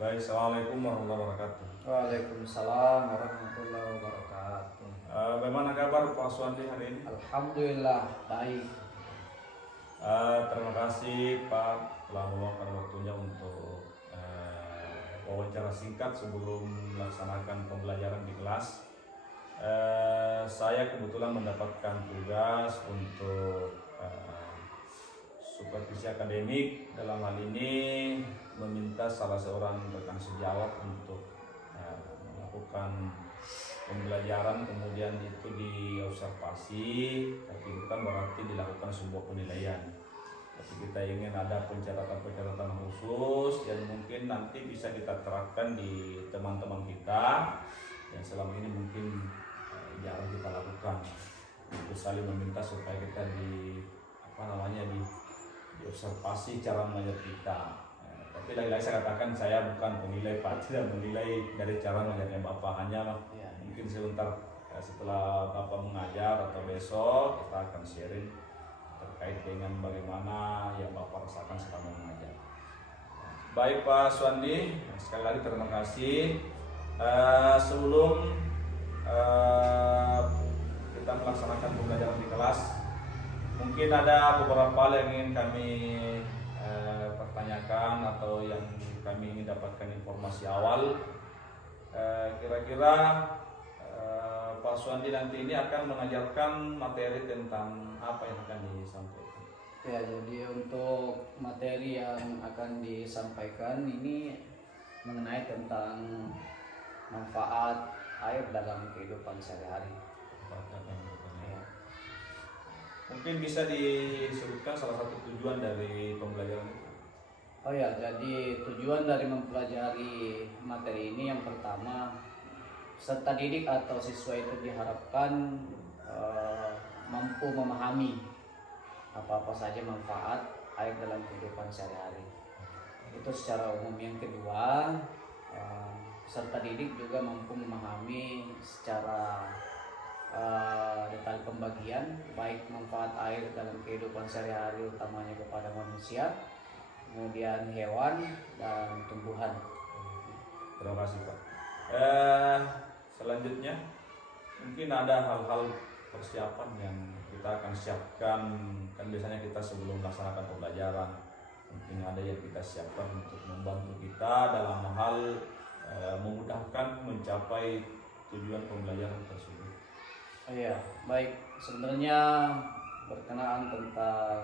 Baik, Assalamualaikum warahmatullahi wabarakatuh. Waalaikumsalam warahmatullahi wabarakatuh. Bagaimana kabar Pak Suwandi hari ini? Alhamdulillah baik. Terima kasih Pak telah meluangkan waktunya untuk wawancara singkat sebelum melaksanakan pembelajaran di kelas. Saya kebetulan mendapatkan tugas untuk supervisi akademik, dalam hal ini meminta salah seorang rekan sejawat untuk melakukan pembelajaran, kemudian itu diobservasi, tapi bukan berarti dilakukan sebuah penilaian. Tapi kita ingin ada pencatatan-pencatatan khusus yang mungkin nanti bisa kita terapkan di teman-teman kita yang selama ini mungkin jarang kita lakukan. Itu saling meminta supaya kita diobservasi cara mengajar kita. Tapi lagi-lagi saya katakan saya bukan penilai Pak, tidak menilai dari cara mengajarnya Bapak, hanya mungkin sebentar setelah Bapak mengajar atau besok kita akan sharing terkait dengan bagaimana yang Bapak rasakan selama mengajar. Baik Pak Suwandi, sekali lagi terima kasih. Sebelum kita melaksanakan pembelajaran di kelas, mungkin ada beberapa hal yang ingin kami pertanyakan atau yang kami ingin dapatkan informasi awal. Kira-kira Pak Suwandi nanti ini akan mengajarkan materi tentang apa yang akan disampaikan? Ya, jadi untuk materi yang akan disampaikan ini mengenai tentang manfaat air dalam kehidupan sehari-hari. Ya. Mungkin bisa disebutkan salah satu tujuan dari pembelajaran itu? Oh ya, jadi tujuan dari mempelajari materi ini yang pertama, peserta didik atau siswa itu diharapkan mampu memahami apa-apa saja manfaat air dalam kehidupan sehari-hari. Itu secara umum. Yang kedua, peserta didik juga mampu memahami secara detail pembagian baik manfaat air dalam kehidupan sehari-hari utamanya kepada manusia, kemudian hewan dan tumbuhan. Terima kasih Pak. Selanjutnya mungkin ada hal-hal persiapan yang kita akan siapkan, kan biasanya kita sebelum melaksanakan pembelajaran mungkin ada yang kita siapkan untuk membantu kita dalam hal memudahkan mencapai tujuan pembelajaran tersebut. Oh iya, baik. Sebenarnya berkenaan tentang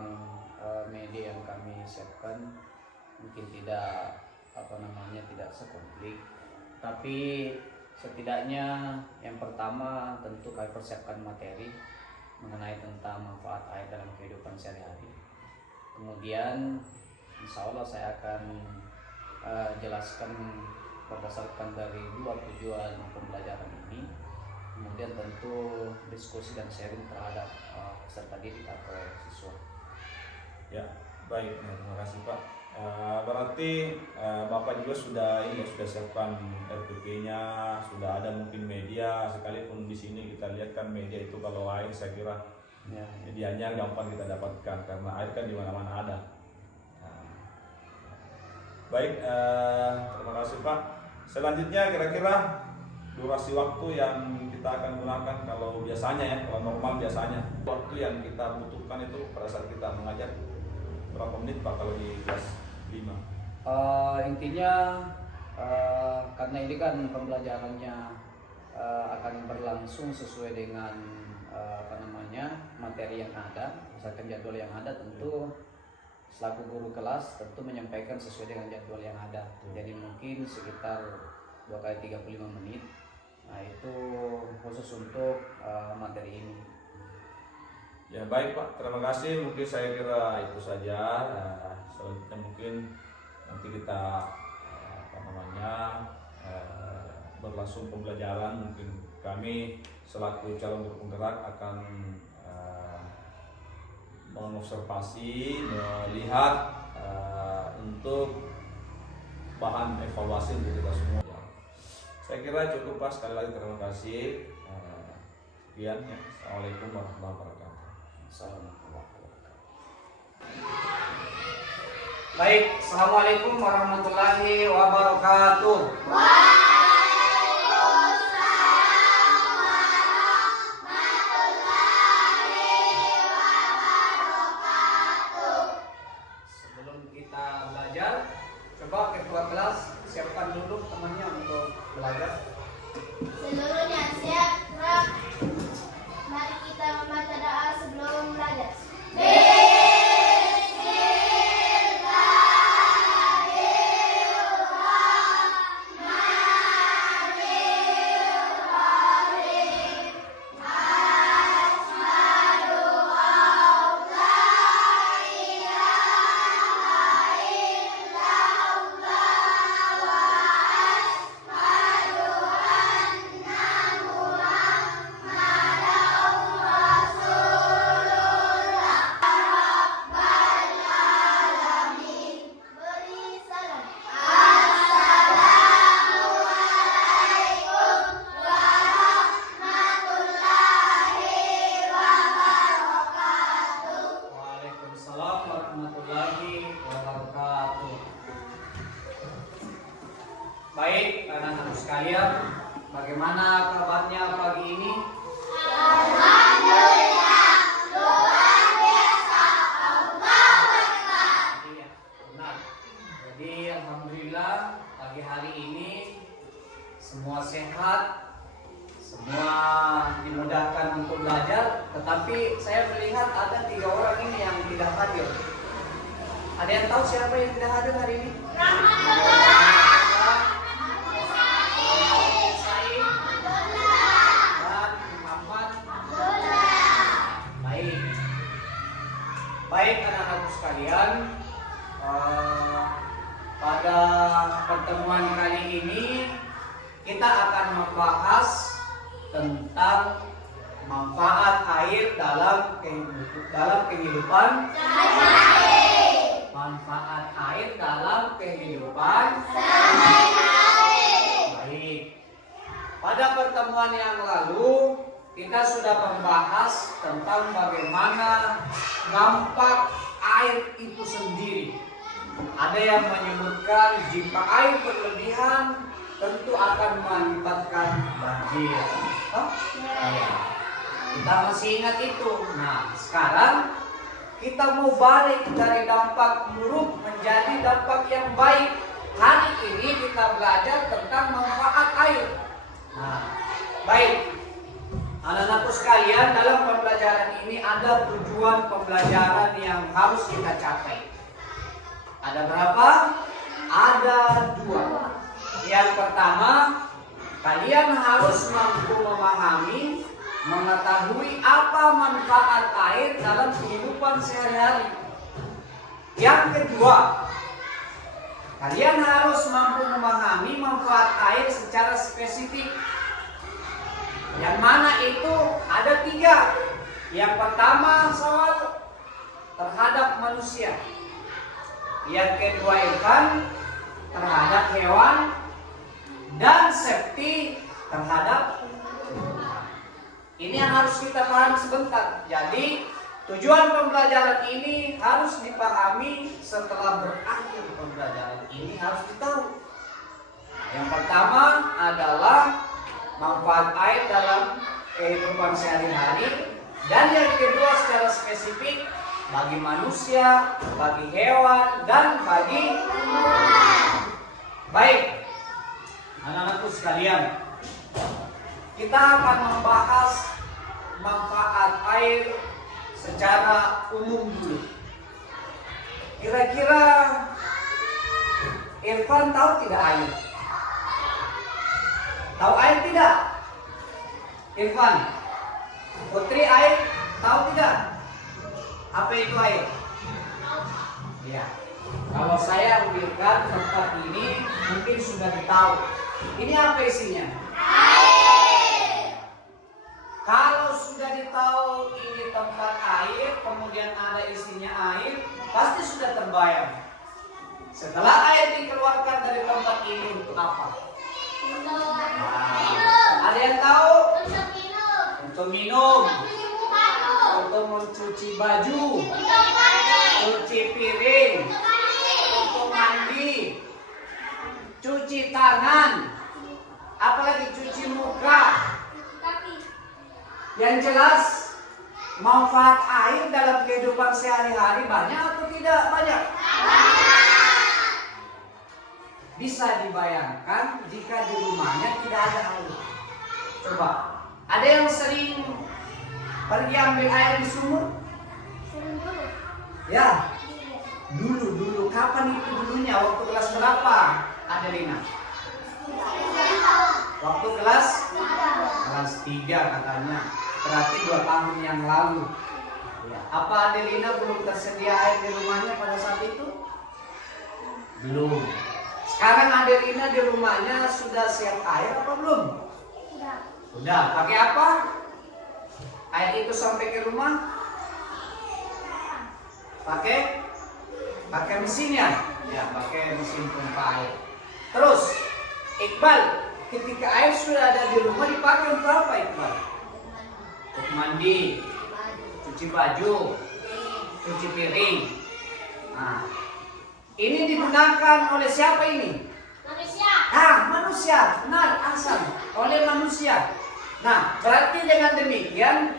media yang kami siapkan mungkin tidak tidak sekomplit, tapi setidaknya yang pertama tentu kami persiapkan materi mengenai tentang manfaat air dalam kehidupan sehari-hari. Kemudian insya Allah saya akan jelaskan berdasarkan dari dua tujuan pembelajaran ini. Kemudian tentu diskusi dan sharing terhadap peserta didik atau siswa. Ya, baik. Terima kasih Pak. Berarti Bapak juga sudah siapkan RPP-nya, sudah ada mungkin media, sekalipun di sini kita lihat kan media itu kalau air saya kira medianya gampang kita dapatkan karena air kan di mana-mana ada. Baik, terima kasih Pak. Selanjutnya kira-kira durasi waktu yang kita akan gunakan kalau biasanya kalau normal biasanya waktu yang kita butuhkan itu pada saat kita mengajar berapa menit Pak kalau di kelas 5? Intinya karena ini kan pembelajarannya akan berlangsung sesuai dengan materi yang ada, misalkan jadwal yang ada, tentu selaku guru kelas tentu menyampaikan sesuai dengan jadwal yang ada. Jadi mungkin sekitar 2 kali 35 menit. Nah, itu khusus untuk materi ini. Ya baik Pak, terima kasih. Mungkin saya kira itu saja. Selanjutnya mungkin nanti kita berlangsung pembelajaran. Mungkin kami selaku calon guru penggerak akan mengobservasi, melihat untuk bahan evaluasi untuk kita semua. Saya kira cukup Pak, sekali lagi terima kasih. Sekian ya. Assalamualaikum warahmatullahi wabarakatuh. Assalamualaikum warahmatullahi wabarakatuh. Baik, Assalamualaikum warahmatullahi wabarakatuh. Sebelum kita belajar, coba ketua kelas siapkan dulu temannya untuk belajar. Seluruhnya siap, gerak. Mari kita membaca doa sebelum belajar. Beri salam. Assalamualaikum warahmatullahi wabarakatuh. Waalaikumsalam warahmatullahi wabarakatuh. Baik, anak-anak sekalian, bagaimana kabarnya pagi ini? Iya, benar. Jadi alhamdulillah pagi hari ini semua sehat, semua dimudahkan untuk belajar. Tetapi saya melihat ada 3 orang ini yang tidak hadir. Ada yang tahu siapa yang tidak hadir hari ini? Said dan Muhammad. Baik. Baik anak-anakku sekalian, pada pertemuan kali ini kita akan membahas tentang manfaat air dalam kehidupan. Manfaat air dalam kehidupan. Baik. Pada pertemuan yang lalu kita sudah membahas tentang bagaimana dampak air itu sendiri. Ada yang menyebutkan jika air berlebihan tentu akan mengakibatkan banjir. Iya. Kita masih ingat itu. Nah, sekarang kita mau balik dari dampak buruk menjadi dampak yang baik. Hari ini kita belajar tentang manfaat air. Nah, baik. Anak-anakku sekalian, dalam pembelajaran ini ada tujuan pembelajaran yang harus kita capai. Ada berapa? Ada 2. Yang pertama, kalian harus mampu memahami, mengetahui apa manfaat air dalam kehidupan sehari-hari. Yang kedua, kalian harus mampu memahami manfaat air secara spesifik. Yang mana itu ada 3. Yang pertama, soal terhadap manusia. Yang kedua, ikan terhadap hewan. Dan safety terhadap tumbuhan. Ini yang harus kita pahami sebentar. Jadi tujuan pembelajaran ini harus dipahami. Setelah berakhir pembelajaran ini harus ditahu. Yang pertama adalah manfaat air dalam kehidupan sehari-hari. Dan yang kedua secara spesifik bagi manusia, bagi hewan, dan bagi tumbuhan. Baik, anak-anakku sekalian, kita akan membahas manfaat air secara umum dulu. Kira-kira Irfan tahu tidak air? Tahu air tidak? Irfan, Putri air tahu tidak? Apa itu air? Ya. Kalau saya ambilkan tempat ini mungkin sudah tahu. Ini apa isinya? Air. Kalau sudah ditahu ini tempat air, kemudian ada isinya air, pasti sudah terbayang. Setelah air dikeluarkan dari tempat ini untuk apa? Ada yang tahu? Untuk minum, untuk mencuci baju, cuci piring, mandi, cuci tangan, apalagi cuci muka. Yang jelas manfaat air dalam kehidupan sehari-hari banyak atau tidak banyak? Bisa dibayangkan jika di rumahnya tidak ada air. Coba, ada yang sering pergi ambil air di sumur? Ya, dulu. Kapan itu dulunya? Waktu kelas berapa, Adelina? Waktu kelas 3 katanya. Berarti 2 tahun yang lalu. Ya. Apa Adelina belum tersedia air di rumahnya pada saat itu? Belum. Sekarang Adelina di rumahnya sudah siap air apa belum? Sudah. Pakai apa? Air itu sampai ke rumah? Pakai mesin ya? Ya, pakai mesin pompa air. Terus, Iqbal, ketika air sudah ada di rumah dipakai untuk apa, Iqbal? Untuk mandi, cuci baju, cuci piring. Nah, ini digunakan oleh siapa ini? Manusia. Benar, Ahsan. Oleh manusia. Nah, berarti dengan demikian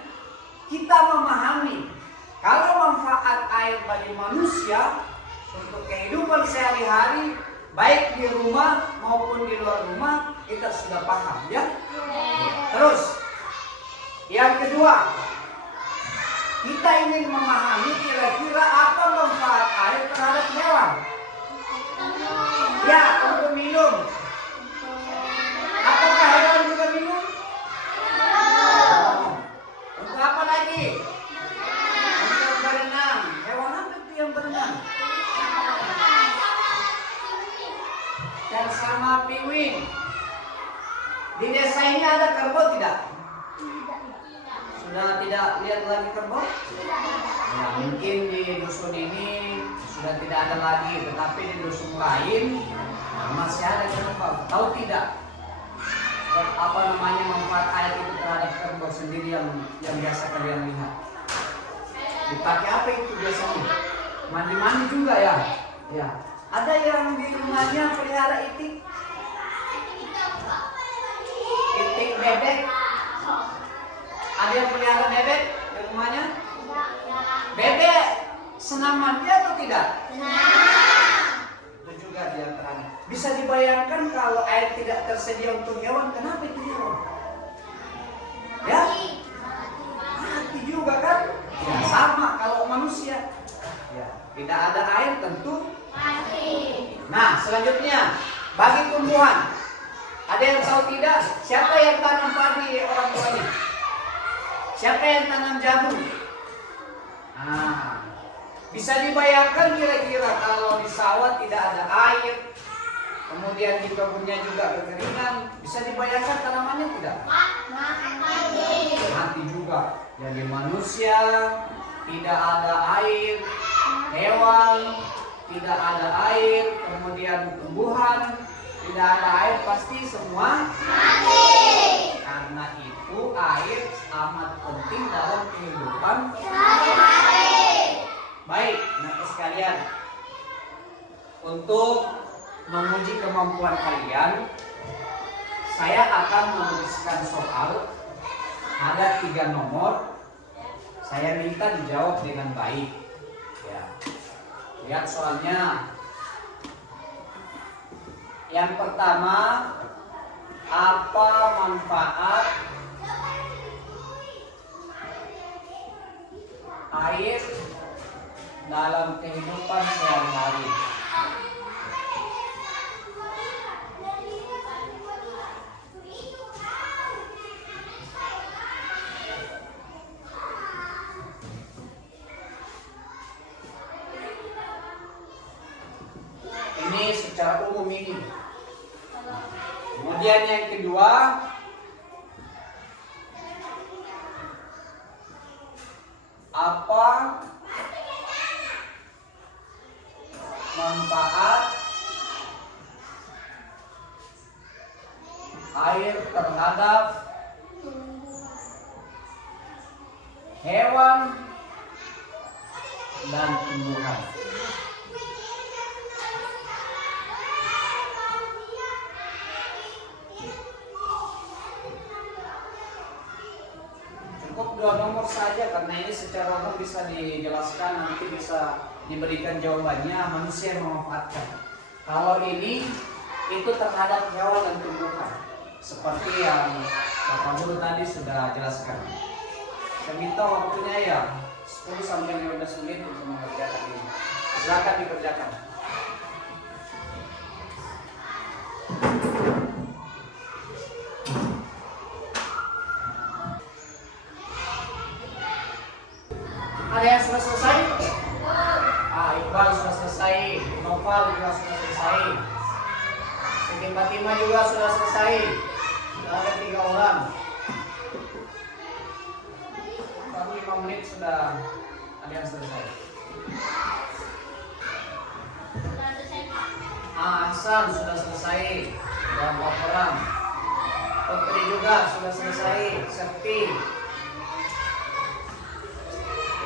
kita memahami kalau manfaat air bagi manusia untuk kehidupan sehari-hari, baik di rumah maupun di luar rumah, kita sudah paham ya. Terus, yang kedua, kita ingin memahami kira-kira apa manfaat air terhadap hewan. Ya, untuk minum. Apakah hewan juga minum? Untuk apa lagi? Untuk berenang. Hewan apa itu yang berenang? Dan sama penguin. Di desa ini ada kerbau tidak? Sudah tidak lihat lagi kerbau? Ya, mungkin di dusun ini sudah tidak ada lagi, tetapi di dusun lain masih ada kerbau. Tahu tidak? Apa namanya manfaat air itu terhadap kerbau sendiri yang biasa kalian lihat? Dipakai apa itu biasanya? Mandi-mandi juga ya? Ya. Ada yang di rumahnya pelihara itik? Itik bebek? Ada yang pelihara bebek di rumahnya? Bebek senang mandi atau tidak? Itu juga di antaranya. Bisa dibayangkan kalau air tidak tersedia untuk hewan, kenapa itu hewan? Ya? Mati juga kan? Ya, sama kalau manusia. Ya, tidak ada air tentu mati. Nah, selanjutnya bagi tumbuhan. Ada yang tahu tidak? Siapa yang tanam padi orang tuanya? Siapa yang tanam jagung? Nah, bisa dibayangkan kira-kira kalau di sawah tidak ada air, kemudian di kebunnya juga kekeringan, bisa dibayangkan tanamannya tidak? Mati juga. Jadi manusia tidak ada air, hewan tidak ada air, kemudian tumbuhan tidak ada air, pasti semua mati. Karena itu air amat penting dalam kehidupan sehari-hari. Baik, anak sekalian, untuk menguji kemampuan kalian, saya akan menuliskan soal. Ada 3 nomor. Saya minta dijawab dengan baik. Ya. Lihat soalnya. Yang pertama, apa manfaat air dalam kehidupan sehari-hari? Ini secara umum ini. Kemudian yang kedua, apa manfaat air terhadap hewan dan tumbuhan? 2 nomor saja karena ini secara umum bisa dijelaskan, nanti bisa diberikan jawabannya manusia yang memanfaatkan. Kalau ini itu terhadap hewan dan tumbuhan seperti yang Bapak Guru tadi sudah jelaskan. Saya minta waktunya ya 10 sampai 15 menit untuk mengerjakan ini. Silakan dikerjakan. Ada yang sudah selesai? Iqbal sudah selesai, Noval juga sudah selesai, Siti Fatimah juga sudah selesai. Sudah ada 3 orang. Baru 5 menit sudah ada yang selesai. Ahsan sudah selesai, sudah 4 orang. Putri juga sudah selesai, Septi.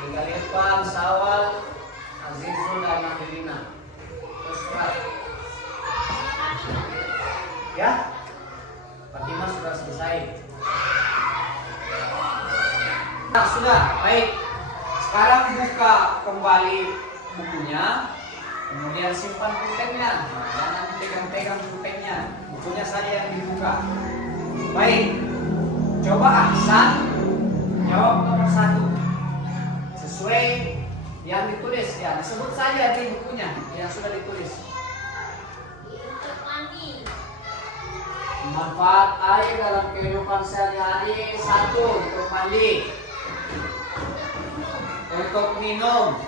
Tinggal Irfan, Sawal, Azizul dan Nadirina. Terus ya, Fatimah sudah selesai. Nah, sudah, baik. Sekarang buka kembali bukunya, kemudian simpan pulpennya. Jangan pegang-pegang pulpennya, bukunya saja yang dibuka. Baik, coba Ahsan jawab nomor 1 sesuai yang ditulis ya. Disebut saja di bukunya yang sudah ditulis. Manfaat air dalam kehidupan sehari-hari: 1. Untuk mandi, untuk minum,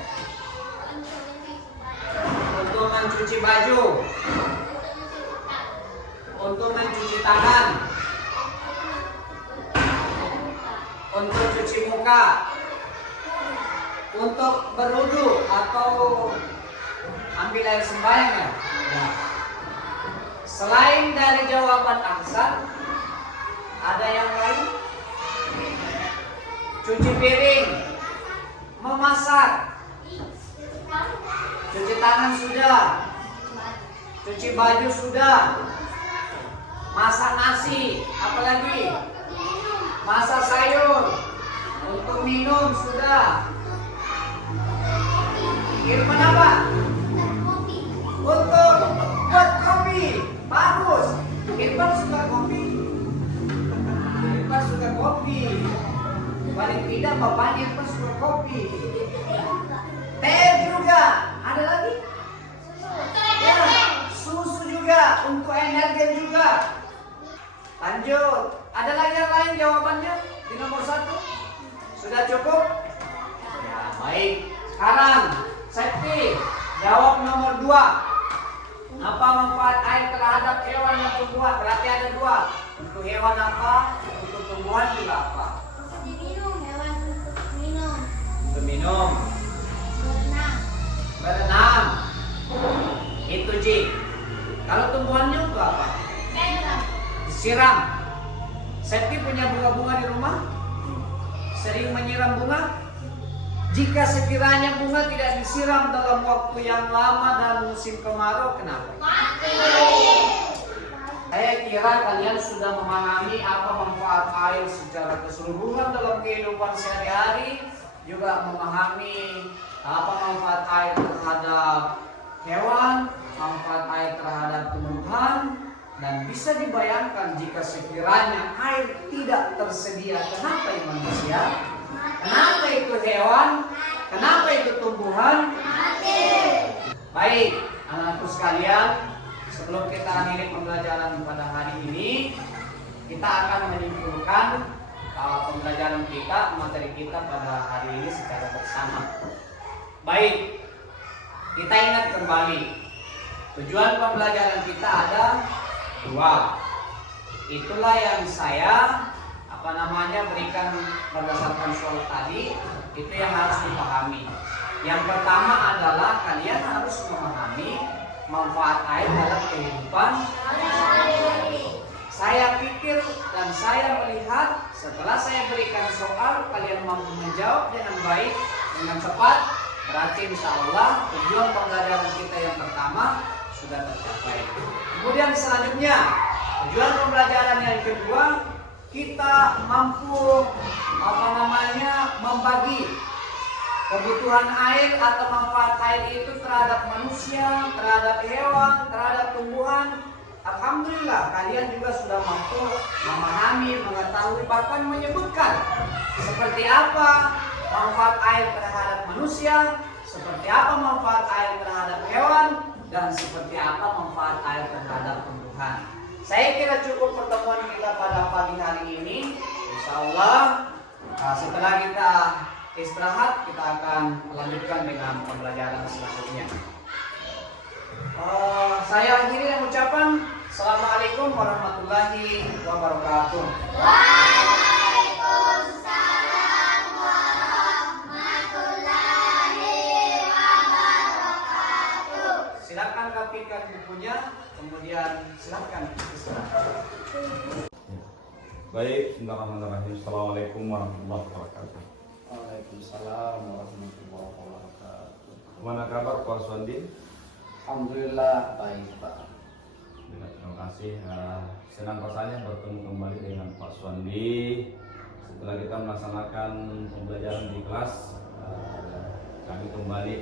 untuk mencuci baju, untuk mencuci tangan, untuk cuci muka, untuk berwudu atau ambil air sembahyang ya. Selain dari jawaban Ahsan, ada yang lain? Cuci piring, memasak, cuci tangan sudah, cuci baju sudah, masak nasi, apalagi masak sayur, untuk minum sudah. Irfan apa? Untuk buat kopi. Bagus. Irfan suka kopi. Irfan suka kopi. Paling tidak bapaknya Irfan suka kopi. Teh juga. Ada lagi? Ya, susu juga. Untuk energi juga. Lanjut. Ada lagi yang lain jawabannya di nomor 1? Sudah cukup? Ya, baik. Sekarang Septi, jawab nomor 2. Apa manfaat air terhadap hewan dan tumbuhan? Berarti ada 2. Untuk hewan apa? Untuk tumbuhan juga apa? Diminum, hewan untuk minum. Untuk minum. Berenang. Berenang. Itu Ji. Kalau tumbuhannya untuk apa? Siram. Disiram. Septi punya bunga-bunga di rumah? Sering menyiram bunga? Jika sekiranya bunga tidak disiram dalam waktu yang lama dan musim kemarau, kenapa? Mati. Saya kira kalian sudah memahami apa manfaat air secara keseluruhan dalam kehidupan sehari-hari, juga memahami apa manfaat air terhadap hewan, manfaat air terhadap tumbuhan, dan bisa dibayangkan jika sekiranya air tidak tersedia, kenapa ya manusia? Kenapa itu hewan? Kenapa itu tumbuhan? Baik, anak-anakku sekalian, sebelum kita akhiri pembelajaran pada hari ini, kita akan menyimpulkan pembelajaran kita, materi kita pada hari ini secara bersama. Baik, kita ingat kembali, tujuan pembelajaran kita ada 2. Itulah yang saya berikan berdasarkan soal tadi, itu yang harus dipahami. Yang pertama adalah kalian harus memahami manfaat air dalam kehidupan. Saya pikir dan saya melihat setelah saya berikan soal, kalian mampu menjawab dengan baik, dengan cepat, berarti insya Allah tujuan pembelajaran kita yang pertama sudah tercapai. Kemudian selanjutnya, tujuan pembelajaran yang kedua, kita mampu membagi kebutuhan air atau manfaat air itu terhadap manusia, terhadap hewan, terhadap tumbuhan. Alhamdulillah kalian juga sudah mampu memahami, mengetahui, bahkan menyebutkan seperti apa manfaat air terhadap manusia, seperti apa manfaat air terhadap hewan, dan seperti apa manfaat air terhadap tumbuhan. Saya kira cukup pertemuan kita pada pagi hari ini. Insya Allah setelah kita istirahat, kita akan melanjutkan dengan pembelajaran selanjutnya. Saya akhiri dengan ucapan Assalamualaikum warahmatullahi wabarakatuh. Waalaikumsalam warahmatullahi wabarakatuh. Silakan rapikan bukunya, kemudian silakan istirahat. Baik, bismillahirrahmanirrahim. Assalamualaikum warahmatullahi wabarakatuh. Waalaikumsalam warahmatullahi wabarakatuh. Gimana kabar Pak Swandi? Alhamdulillah baik Pak. Terima kasih. Senang rasanya bertemu kembali dengan Pak Swandi. Setelah kita melaksanakan pembelajaran di kelas, kami kembali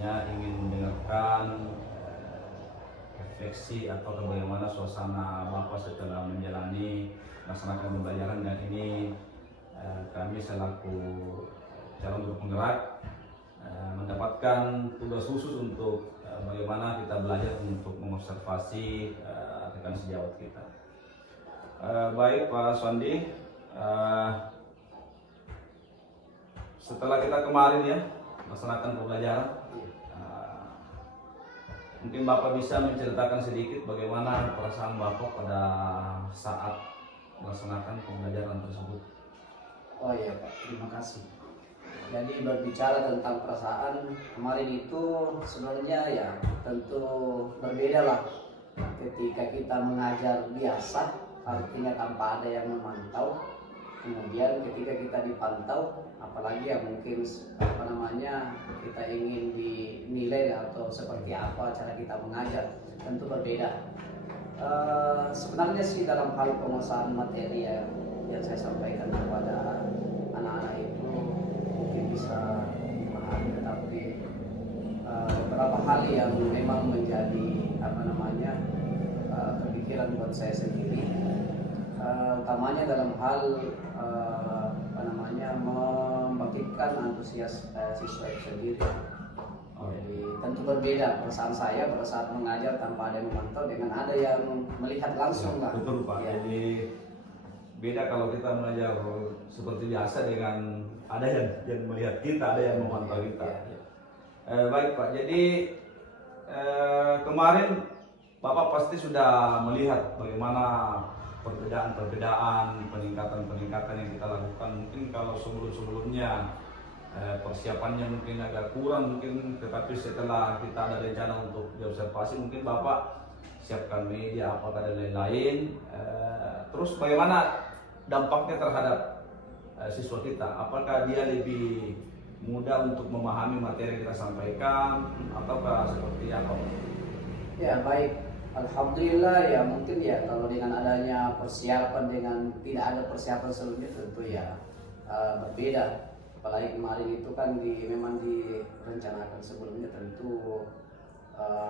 ingin mendengarkan refleksi atau bagaimana suasana Bapak setelah menjalani melaksanakan pembelajaran, dan ini kami selaku calon guru penggerak mendapatkan tugas khusus untuk bagaimana kita belajar untuk mengobservasi rekan sejawat kita. Baik Pak Swandi, setelah kita kemarin ya melaksanakan pembelajaran, mungkin Bapak bisa menceritakan sedikit bagaimana perasaan Bapak pada saat melaksanakan pembelajaran tersebut. Oh iya Pak, terima kasih. Jadi berbicara tentang perasaan kemarin itu sebenarnya ya tentu berbeda lah. Ketika kita mengajar biasa, artinya tanpa ada yang memantau. Kemudian ketika kita dipantau, apalagi ya mungkin kita ingin dinilai atau seperti apa cara kita mengajar, tentu berbeda. Sebenarnya sih dalam hal penguasaan materi yang saya sampaikan kepada anak-anak itu mungkin bisa dipahami, tetapi beberapa hal yang memang menjadi kepikiran buat saya sendiri, utamanya dalam hal membangkitkan antusias siswa itu sendiri. Jadi tentu berbeda perasaan saya pada saat mengajar tanpa ada yang memantau dengan ada yang melihat langsung lah. Betul Pak. Ya. Jadi beda kalau kita mengajar seperti biasa dengan ada yang melihat kita, ada yang memantau kita. Baik Pak. Jadi kemarin Bapak pasti sudah melihat bagaimana perbedaan-perbedaan, peningkatan-peningkatan yang kita lakukan. Mungkin kalau sebelum-sebelumnya persiapannya mungkin agak kurang mungkin, tetapi setelah kita ada rencana untuk diobservasi, mungkin Bapak siapkan media apakah dan lain-lain. Terus bagaimana dampaknya terhadap siswa kita? Apakah dia lebih mudah untuk memahami materi yang kita sampaikan ataukah seperti apa? Ya baik. Alhamdulillah ya, mungkin ya kalau dengan adanya persiapan dengan tidak ada persiapan sebelumnya tentu ya berbeda. Apalagi kemarin itu kan memang direncanakan sebelumnya, tentu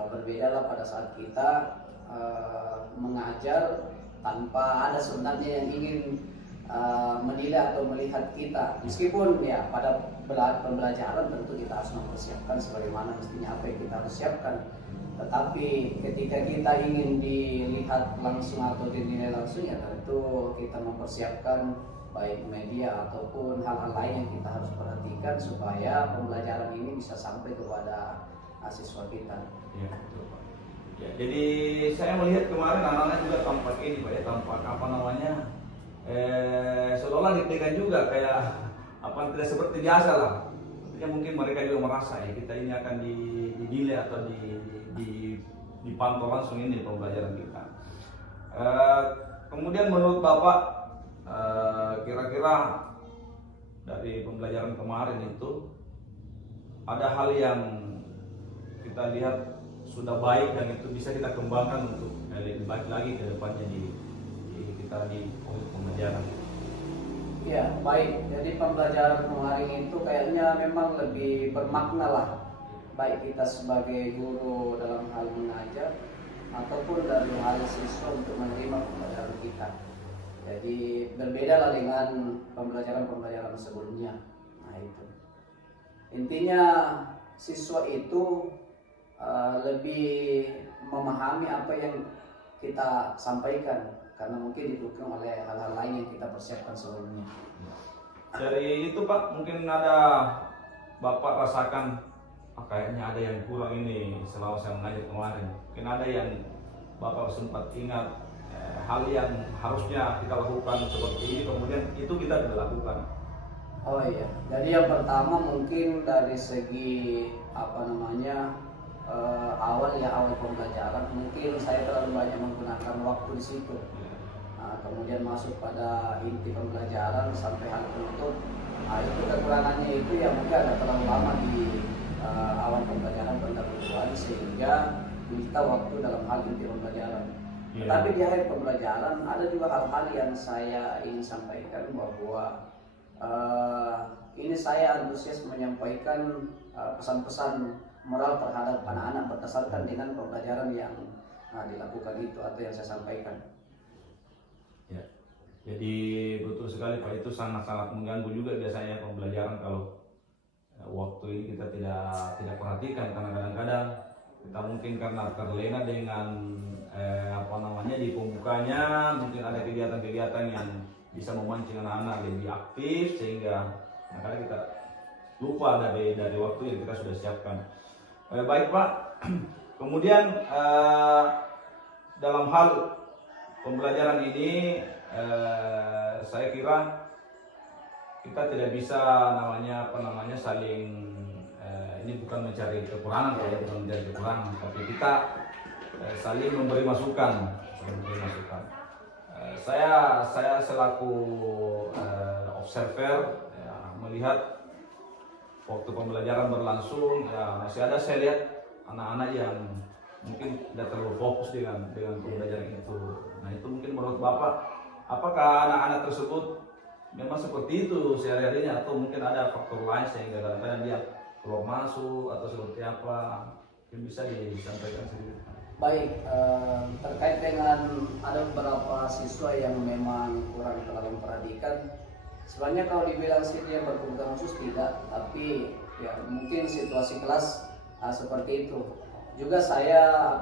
berbeda lah pada saat kita mengajar tanpa ada sebenarnya yang ingin menilai atau melihat kita. Meskipun ya pada pembelajaran tentu kita harus mempersiapkan sebagaimana mestinya apa yang kita harus siapkan. Tetapi ketika kita ingin dilihat langsung atau dinilai langsung, ya tentu kita mempersiapkan baik media ataupun hal-hal lain yang kita harus perhatikan supaya pembelajaran ini bisa sampai kepada siswa kita. Ya, betul Pak. Ya, jadi saya melihat kemarin anak-anak juga tampak ini Pak ya, tampak seolah deg-degan juga, kayak tidak seperti biasa lah. Ya, mungkin mereka juga merasa ya kita ini akan dinilai atau dipantau langsung ini pembelajaran kita. Kemudian menurut Bapak kira-kira dari pembelajaran kemarin itu ada hal yang kita lihat sudah baik dan itu bisa kita kembangkan untuk lebih baik lagi ke depannya di kita di pembelajaran. Ya, baik. Jadi pembelajaran kemarin itu kayaknya memang lebih bermakna lah. Baik kita sebagai guru dalam hal mengajar ataupun dari hal siswa untuk menerima pembelajaran kita. Jadi berbeda lah dengan pembelajaran-pembelajaran sebelumnya. Nah itu. Intinya siswa itu lebih memahami apa yang kita sampaikan karena mungkin didukung oleh hal-hal lain yang kita persiapkan sebelumnya. Dari itu Pak, mungkin ada Bapak rasakan kayaknya ada yang kurang ini selama saya mengajar kemarin. Mungkin ada yang Bapak sempat ingat hal yang harusnya kita lakukan seperti ini, kemudian itu kita tidak lakukan. Oh iya, jadi yang pertama mungkin dari segi awal pembelajaran mungkin saya terlalu banyak menggunakan waktu di situ. Nah, kemudian masuk pada inti pembelajaran sampai hal penutup. Nah, itu kekurangannya itu ya mungkin ada terlalu lama di awal pembelajaran pendahuluan sehingga kita waktu dalam hal inti pembelajaran. Tapi di akhir pembelajaran ada juga hal-hal yang saya ingin sampaikan bahwa ini saya antusias menyampaikan pesan-pesan moral terhadap anak-anak berdasarkan dengan pembelajaran yang dilakukan itu atau yang saya sampaikan. Ya, jadi betul sekali Pak, itu sangat-sangat mengganggu juga biasanya pembelajaran kalau waktu ini kita tidak perhatikan, karena kadang-kadang kita mungkin karena terlena dengan di pembukanya mungkin ada kegiatan-kegiatan yang bisa memancing anak-anak lebih aktif sehingga kadang kita lupa dari waktu yang kita sudah siapkan. Baik Pak, kemudian dalam hal pembelajaran ini saya kira kita tidak bisa saling ini bukan mencari kekurangan, bukan mencari kekurangan, tapi kita saling memberi masukan. Saya selaku observer melihat waktu pembelajaran berlangsung masih ada saya lihat anak-anak yang mungkin tidak terlalu fokus dengan pembelajaran itu. Nah itu mungkin menurut Bapak, apakah anak-anak tersebut memang seperti itu sehari-harinya atau mungkin ada faktor lain sehingga kadang-kadang dia keluar masuk atau seperti apa? Mungkin bisa disampaikan sedikit. Baik, terkait dengan ada beberapa siswa yang memang kurang terlalu memperhatikan. Sebenarnya kalau dibilang dia berkebutuhan khusus tidak, tapi ya mungkin situasi kelas seperti itu. Juga saya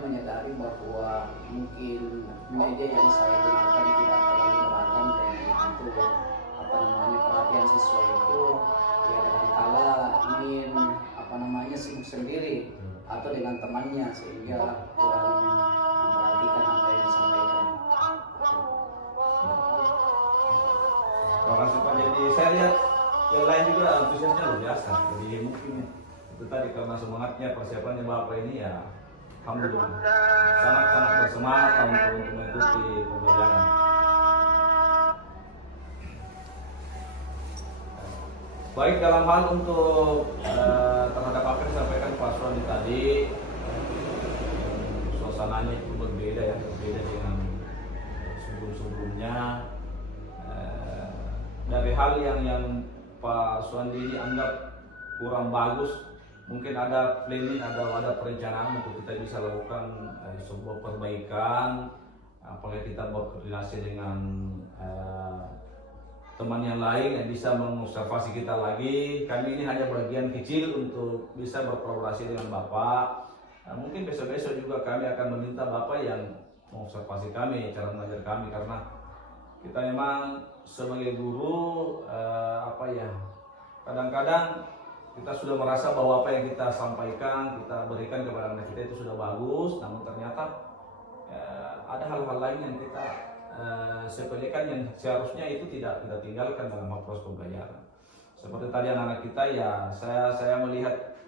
menyadari bahwa mungkin media yang saya gunakan tidak terlalu beragam dan untuk perhatian siswa itu ya kadang-kala ingin sibuk sendiri atau dengan temannya sehingga kurang memperhatikan apa yang disampaikan. Terima kasih Pak. Jadi saya lihat yang lain juga antusiasnya luar biasa. Jadi mungkin itu tadi karena semangatnya persiapannya Bapak ini ya alhamdulillah sangat bersemangat untuk mengikuti pembelajaran. Baik, dalam hal untuk terhadap apa yang disampaikan Pak Suwandi tadi, suasananya itu berbeda dengan sebelum-sebelumnya. Dari hal yang Pak Suwandi ini anggap kurang bagus, mungkin ada planning, ada perencanaan untuk kita bisa lakukan sebuah perbaikan, apalagi kita berkoordinasi dengan teman yang lain yang bisa mengobservasi kita lagi. Kami ini hanya bagian kecil untuk bisa berkolaborasi dengan Bapak. Mungkin besok-besok juga kami akan meminta Bapak yang mengobservasi kami, cara mengajar kami, karena kita memang sebagai guru kadang-kadang kita sudah merasa bahwa apa yang kita sampaikan, kita berikan kepada anak kita itu sudah bagus, namun ternyata ada hal-hal lain yang kita sepelekan yang seharusnya itu tidak kita tinggalkan dalam proses pembelajaran. Seperti tadi anak-anak kita ya saya melihat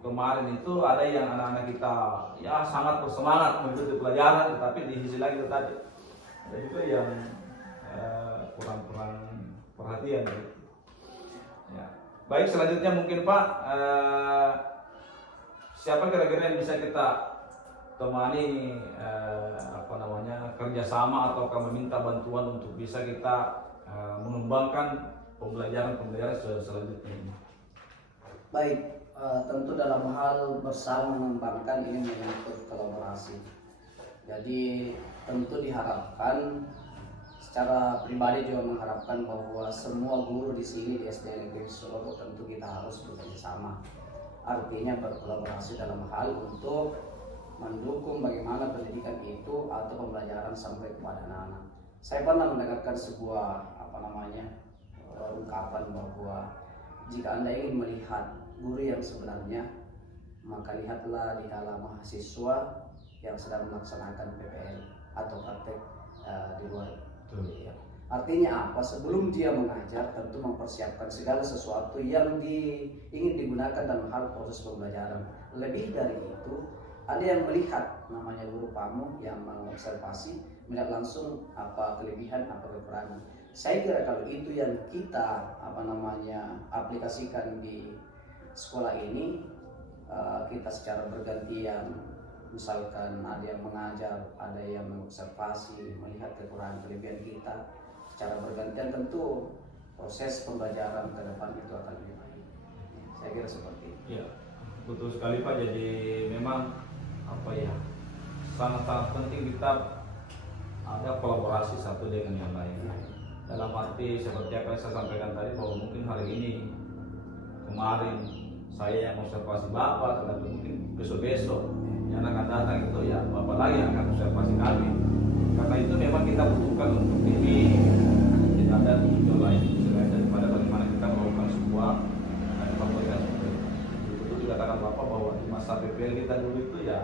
kemarin itu ada yang anak-anak kita ya sangat bersemangat mengikuti pelajaran, tetapi di sisi lain itu tadi ada juga yang kurang perhatian. Ya. Baik, selanjutnya mungkin Pak, siapa kira-kira yang bisa kita temani kerjasama atau meminta bantuan untuk bisa kita mengembangkan pembelajaran selanjutnya ini. Baik, tentu dalam hal bersama mengembangkan ini menyangkut kolaborasi. Jadi tentu diharapkan, secara pribadi juga mengharapkan bahwa semua guru di sini di SD Negeri Solo tentu kita harus bekerja sama. Artinya berkolaborasi dalam hal untuk mendukung bagaimana pendidikan itu atau pembelajaran sampai kepada anak-anak. Saya pernah mendengarkan sebuah ungkapan bahwa jika Anda ingin melihat guru yang sebenarnya, maka lihatlah di dalam mahasiswa yang sedang melaksanakan PPL atau praktek di luar. Ya. Artinya apa? Sebelum dia mengajar tentu mempersiapkan segala sesuatu yang ingin digunakan dalam hal proses pembelajaran. Lebih dari itu, ada yang melihat namanya guru pamu yang mengobservasi, melihat langsung apa kelebihan, apa kekurangan. Saya kira kalau itu yang kita aplikasikan di sekolah ini, kita secara bergantian, misalkan ada yang mengajar, ada yang mengobservasi, melihat kekurangan kelebihan kita secara bergantian, tentu proses pembelajaran ke depan itu akan lebih baik. Saya kira seperti itu. Ya, betul sekali Pak. Jadi memang sangat-sangat penting kita ada kolaborasi satu dengan yang lain. Dalam arti seperti apa yang saya sampaikan tadi, bahwa mungkin hari ini, kemarin saya yang observasi Bapak, atau mungkin besok-besok yang akan datang itu ya Bapak lagi yang akan observasi kami. Karena itu memang kita butuhkan untuk ini, tidak ada tujuan lain selain daripada bagaimana kita melakukan sebuah pembelajaran. Betul dikatakan Bapak bahwa di masa PPL kita dulu itu ya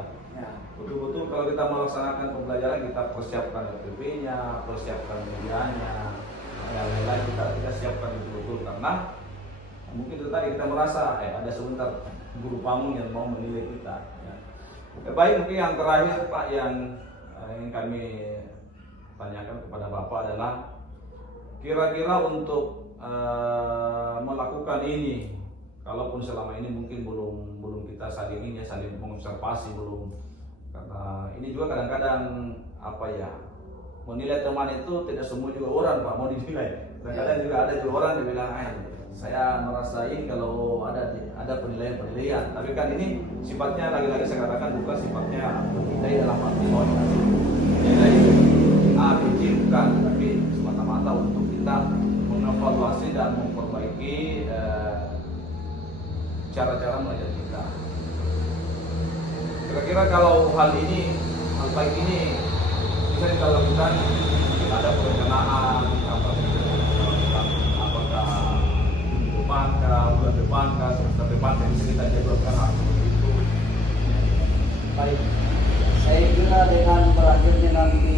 betul-betul kalau kita melaksanakan pembelajaran, kita persiapkan LPP-nya, persiapkan medianya, yang lain kita siapkan betul-betul, karena mungkin itu tadi kita merasa ada sebentar guru pamu yang mau menilai kita. Ya. Baik, mungkin yang terakhir Pak yang ingin kami tanyakan kepada Bapak adalah kira-kira untuk melakukan ini, kalaupun selama ini mungkin belum kita saling mengobservasi belum. Karena ini juga kadang-kadang menilai teman itu tidak semua juga orang Pak mau dinilai. Kadang-kadang juga ada juga orang yang bilang saya merasain kalau ada penilaian. Tapi kan ini sifatnya lagi-lagi saya katakan bukan sifatnya menilai dalam arti bahwa nilai bukan, tapi semata-mata untuk kita mengevaluasi dan memperbaiki cara-cara mengajar kita. Kira-kira kalau hal baik ini bisa kita lakukan, ada perencanaan apakah bulan depan, semester depan bisa kita jadwalkan hal itu. Baik, saya kira dengan berakhirnya nanti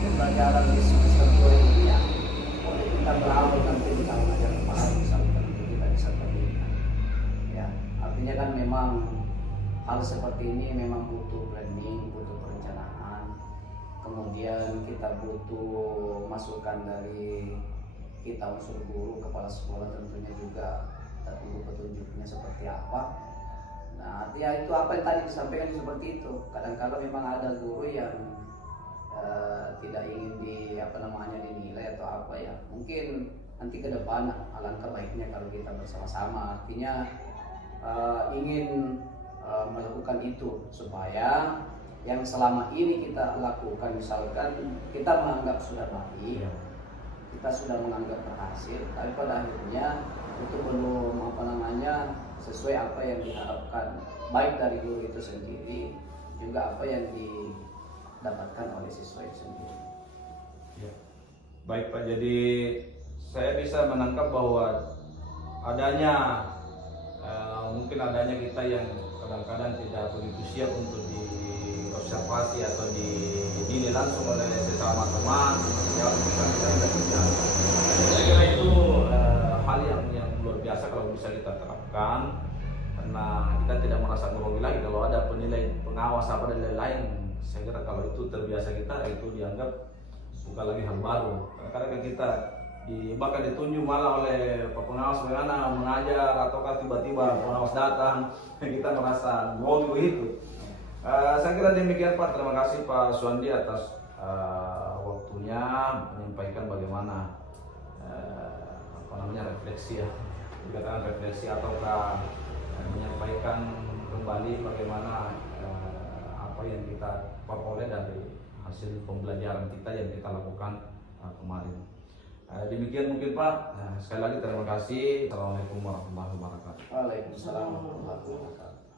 pembelajaran di semester 2 ini ya, kita berawal nanti kita mengajar kepala misalkan kita bisa terlihat. Ya, artinya kan memang hal seperti ini memang butuh planning, butuh perencanaan. Kemudian kita butuh masukan dari kita unsur guru, kepala sekolah tentunya juga kita tunggu petunjuknya seperti apa. Nah, artinya itu apa yang tadi disampaikan seperti itu. Kadang-kadang memang ada guru yang tidak ingin dinilai atau apa ya. Mungkin nanti ke depan alangkah baiknya kalau kita bersama-sama. Artinya ingin melakukan itu supaya yang selama ini kita lakukan, misalkan kita menganggap sudah baik, kita sudah menganggap berhasil, tapi pada akhirnya itu belum sesuai apa yang diharapkan baik dari guru itu sendiri, juga apa yang didapatkan oleh siswa itu sendiri. Ya. Baik Pak, jadi saya bisa menangkap bahwa mungkin adanya kita yang kadang-kadang tidak begitu siap untuk diobservasi atau dinilai langsung oleh sesama teman. Ya, saya kira itu hal yang luar biasa kalau bisa kita terapkan, karena kita tidak merasa merugi lagi kalau ada penilai pengawas apa dan lain-lain. Saya kira kalau itu terbiasa kita, itu dianggap bukan lagi hal baru. Kadang-kadang kita bahkan ditunjuk malah oleh pengawas bagaimana mengajar, ataukah tiba-tiba pengawas datang kita merasa grogi begitu. Saya kira demikian Pak. Terima kasih Pak Suandi atas waktunya menyampaikan bagaimana refleksi ya, dikatakan refleksi ataukah menyampaikan kembali bagaimana apa yang kita peroleh dari hasil pembelajaran kita yang kita lakukan kemarin. Demikian mungkin Pak. Sekali lagi terima kasih. Assalamualaikum warahmatullahi wabarakatuh. Waalaikumsalam warahmatullahi wabarakatuh.